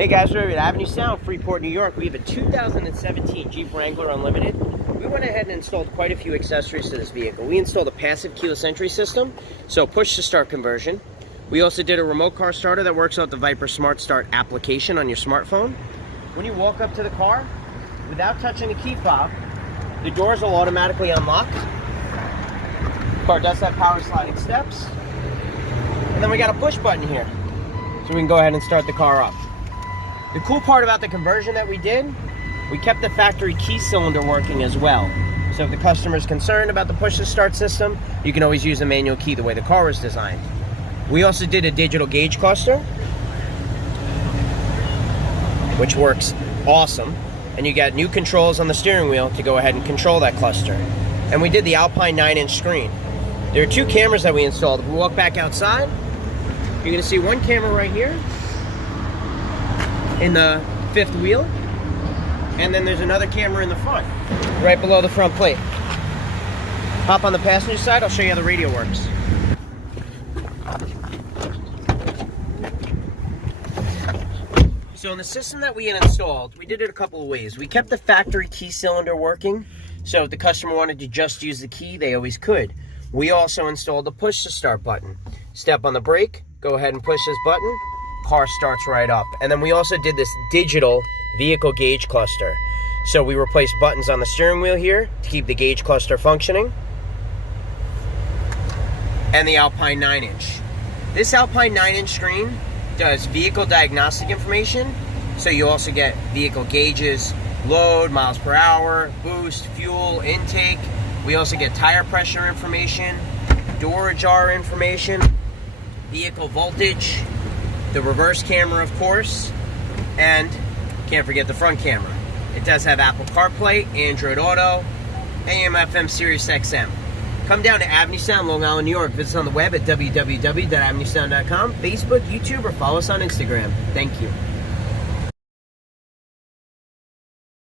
Hey guys, we're at Avenue Sound, Freeport, New York. We have a 2017 Jeep Wrangler Unlimited. We went ahead and installed quite a few accessories to this vehicle. We installed a passive keyless entry system, so push to start conversion. We also did a remote car starter that works out the Viper Smart Start application on your smartphone. When you walk up to the car, without touching the key fob, the doors will automatically unlock. The car does have power sliding steps. And then we got a push button here, so we can go ahead and start the car up. The cool part about the conversion that we did, we kept the factory key cylinder working as well. So if the customer is concerned about the push to start system, you can always use the manual key the way the car was designed. We also did a digital gauge cluster, which works awesome. And you got new controls on the steering wheel to go ahead and control that cluster. And we did the Alpine 9-inch screen. There are two cameras that we installed. If we walk back outside, you're gonna see one camera right here in the fifth wheel, and then there's another camera in the front, right below the front plate. Hop on the passenger side, I'll show you how the radio works. So in the system that we had installed, we did it a couple of ways. We kept the factory key cylinder working, so if the customer wanted to just use the key, they always could. We also installed the push to start button. Step on the brake, go ahead and push this button, car starts right up. And then we also did this digital vehicle gauge cluster. So we replaced buttons on the steering wheel here to keep the gauge cluster functioning. And the Alpine 9-inch. This Alpine 9-inch screen does vehicle diagnostic information. So you also get vehicle gauges, load, miles per hour, boost, fuel, intake. We also get tire pressure information, door ajar information, vehicle voltage, the reverse camera, of course, and can't forget the front camera. It does have Apple CarPlay, Android Auto, AM, FM, Sirius XM. Come down to Avenue Sound, Long Island, New York. Visit us on the web at www.avenuesound.com, Facebook, YouTube, or follow us on Instagram. Thank you.